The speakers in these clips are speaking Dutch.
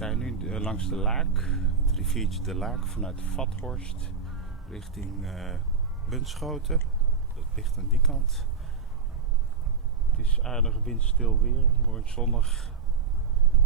sta nu langs de Laak, het riviertje de Laak vanuit Vathorst richting Bunschoten. Dat ligt aan die kant. Het is aardig windstil weer, mooi zonnig,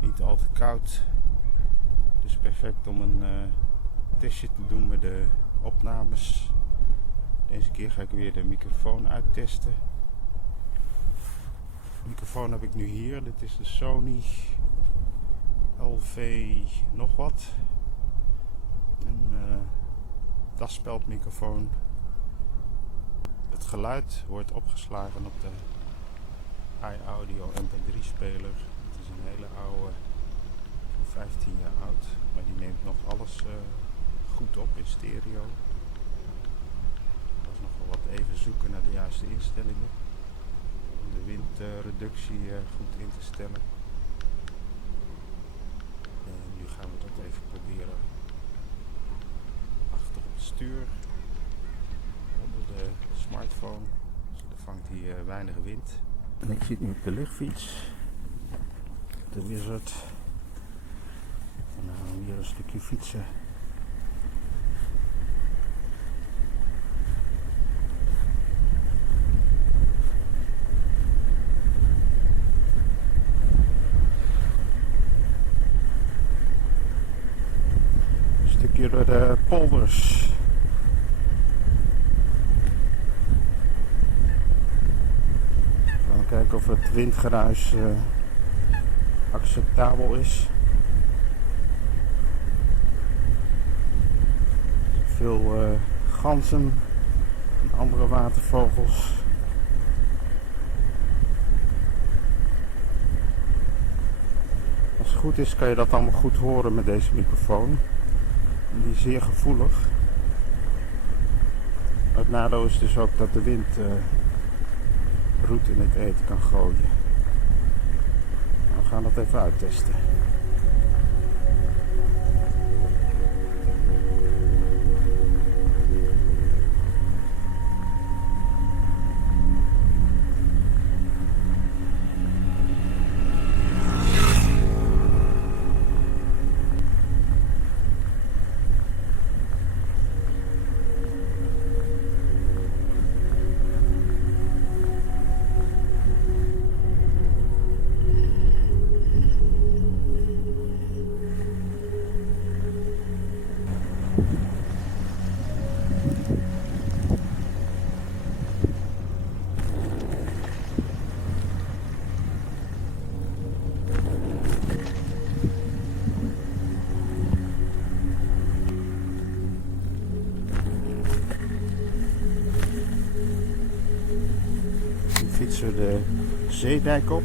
niet al te koud. Dus perfect om een testje te doen met de opnames. Deze keer ga ik weer de microfoon uittesten. De microfoon heb ik nu hier. Dit is de Sony LV nog wat. Een daspeldmicrofoon. Het geluid wordt opgeslagen op de iAudio MP3 speler. Het is een hele oude, 15 jaar oud, maar die neemt nog alles goed op in stereo. Dat is nog wel wat even zoeken naar de juiste instellingen. Om de windreductie goed in te stellen. En nu gaan we dat even proberen. Achter op het stuur. Onder de smartphone. Dus dan vangt hij weinig wind. En ik zit nu op de lichtfiets. De Wizard. En dan gaan we hier een stukje fietsen. Een stukje door de polders. Gaan we kijken of het windgeruis acceptabel is. Veel ganzen en andere watervogels. Als het goed is kan je dat allemaal goed horen met deze microfoon. En die is zeer gevoelig. Het nadeel is dus ook dat de wind roet in het eten kan gooien. Nou, we gaan dat even uittesten. Fietsen de Zeedijk op,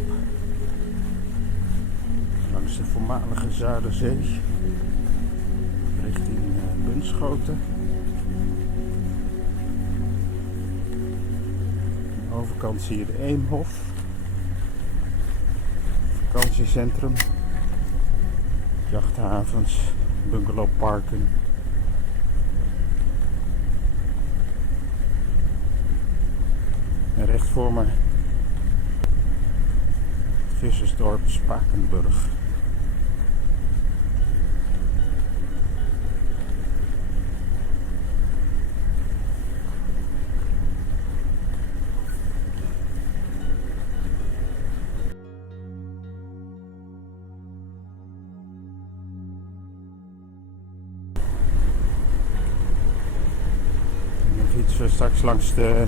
langs de voormalige Zuiderzee, richting Bunschoten. Aan de overkant zie je de Eemhof, vakantiecentrum, jachthavens, bungalowparken. En recht voor me het vissersdorp Spakenburg. En dan fietsen we straks langs de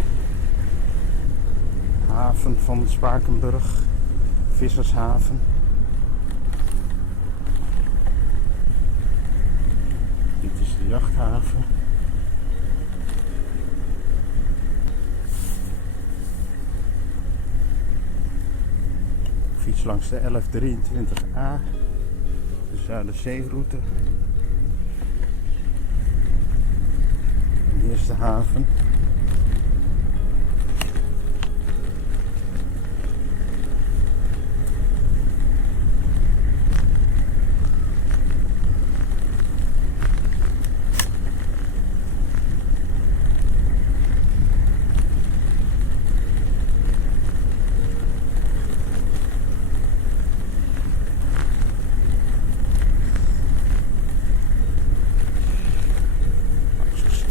haven van Spakenburg, vissershaven. Dit is de jachthaven. Ik fiets langs de 1123A, de Zuiderzeeroute. De eerste haven.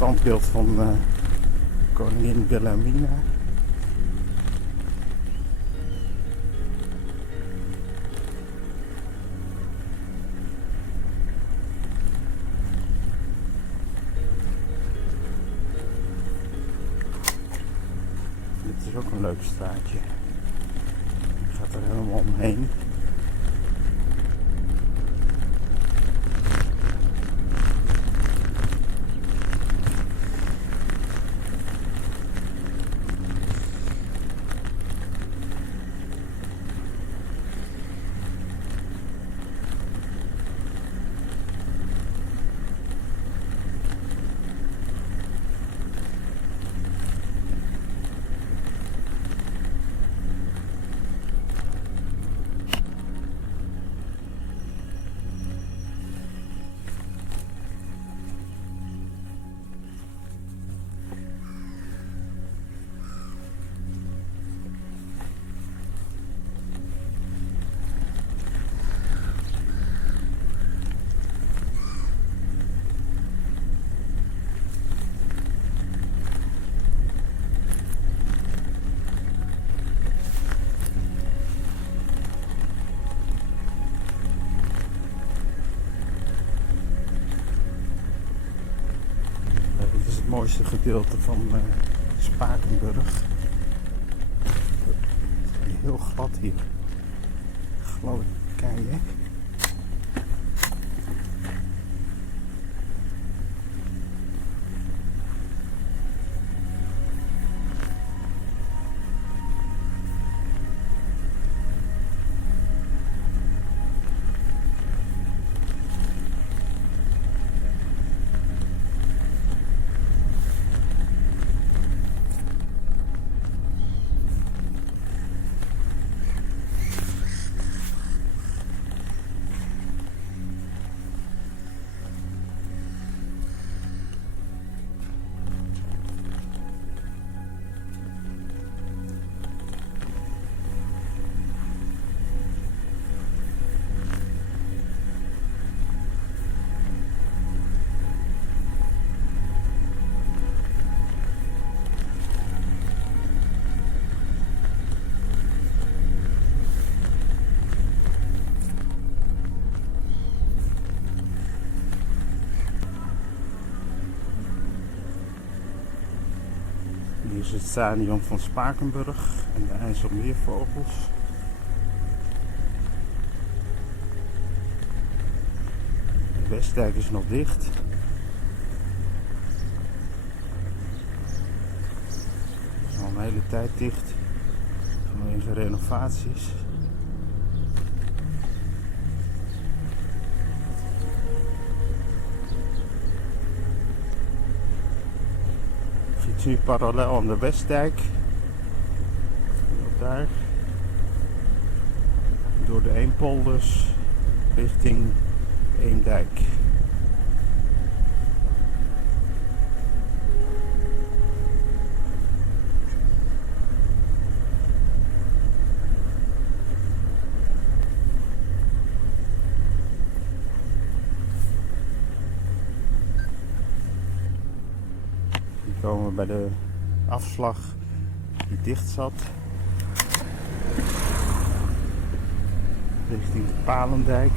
standbeeld van koningin Wilhelmina. Dit is ook een leuk straatje. Gaat er helemaal omheen. Dit is het mooiste gedeelte van Spakenburg. Heel glad hier. Gladde keien. Hier is het stadion van Spakenburg en de IJsselmeervogels. De Westdijk is nog dicht. Het is al een hele tijd dicht vanwege renovaties. Nu parallel aan de Westdijk. Daar. Door de Eempolders richting Eemdijk. We komen bij de afslag die dicht zat. Richting de Palendijk.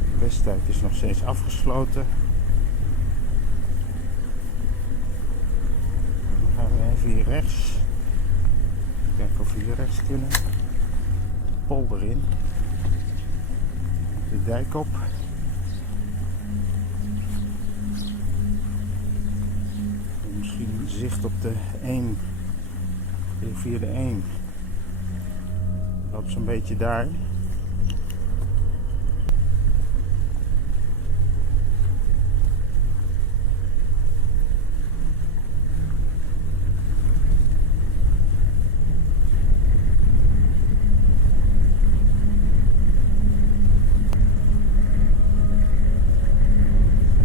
De Westdijk is nog steeds afgesloten. Dan gaan we even hier rechts. Kijken of we hier rechts kunnen. De polder in. De dijk op. Misschien zicht op de Eem, rivier de Eem. Loopt zo'n beetje daar.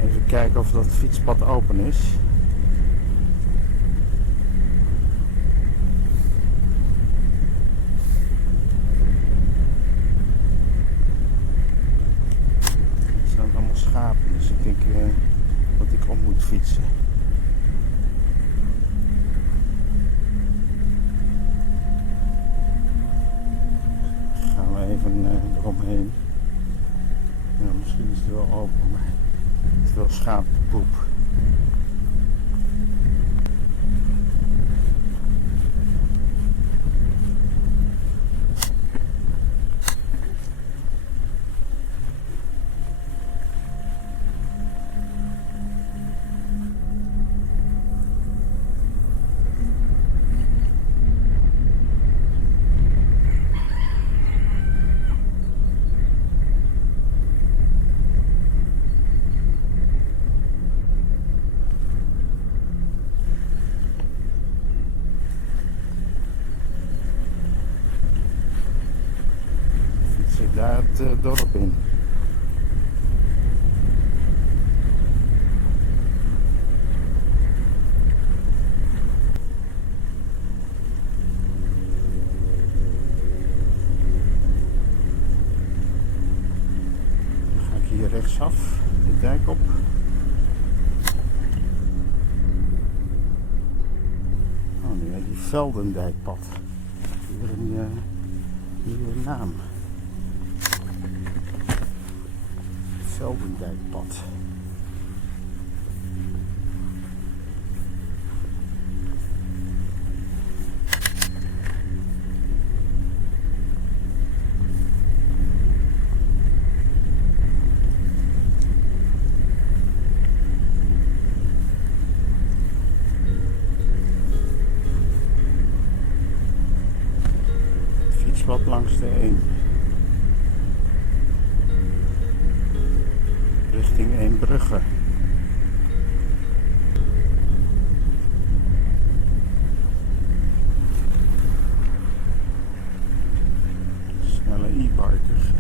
Even kijken of dat fietspad open is. eromheen. Ja, misschien is het wel open, maar het is wel schapenpoep. Daar het dorp in. Dan ga ik hier rechtsaf de dijk op. Oh nee, die Veldendijkpad. Weer een nieuwe naam. Veldendijkpad. Fietspad langs de Eem. Richting Eembrugge. Snelle e-biker.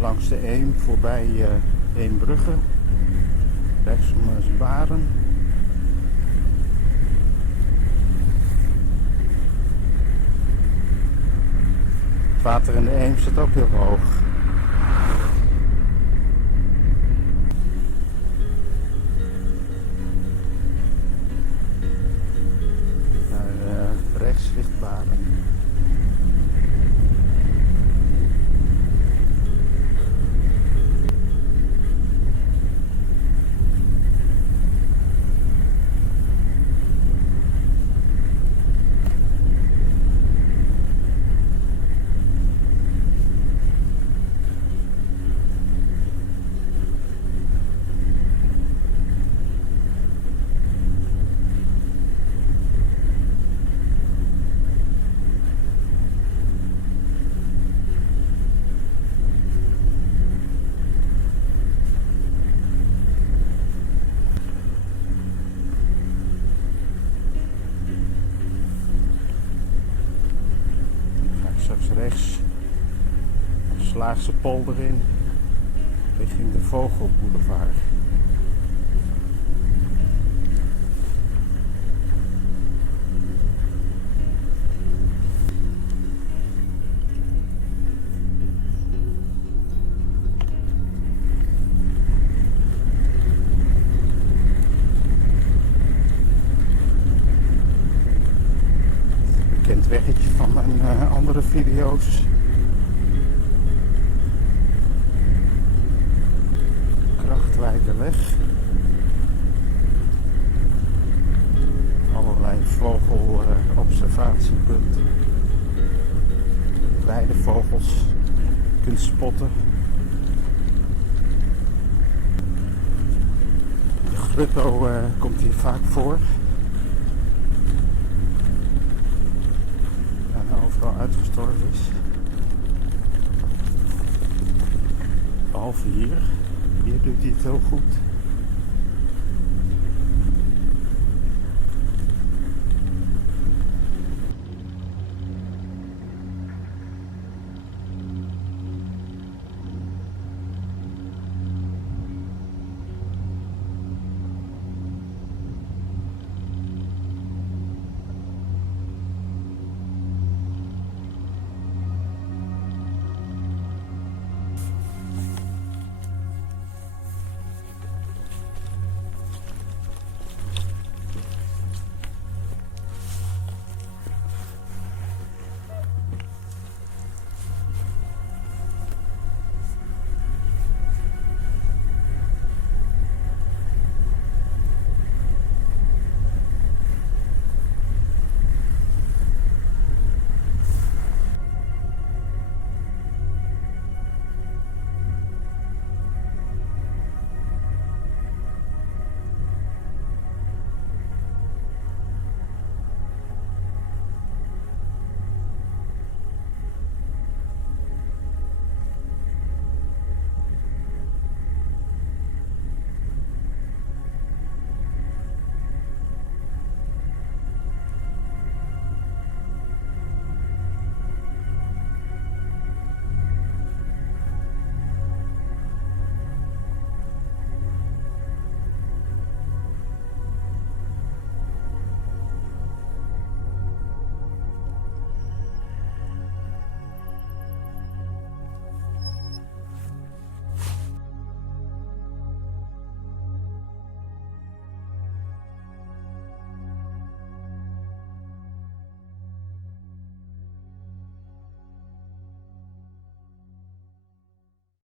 Langs de Eem, voorbij Eembrugge, rechts om Baren. Het water in de Eem staat ook heel hoog. Daar rechts ligt Baren. Rechts, Slaagse polder in, richting de Vogelboulevard. Bekend weggetje van mijn andere video's. Krachtwijkerweg. Allerlei vogelobservatiepunten. Weidevogels kunt spotten. De grutto komt hier vaak voor. Overal uitgestorven is. Behalve hier. Hier doet hij het heel goed.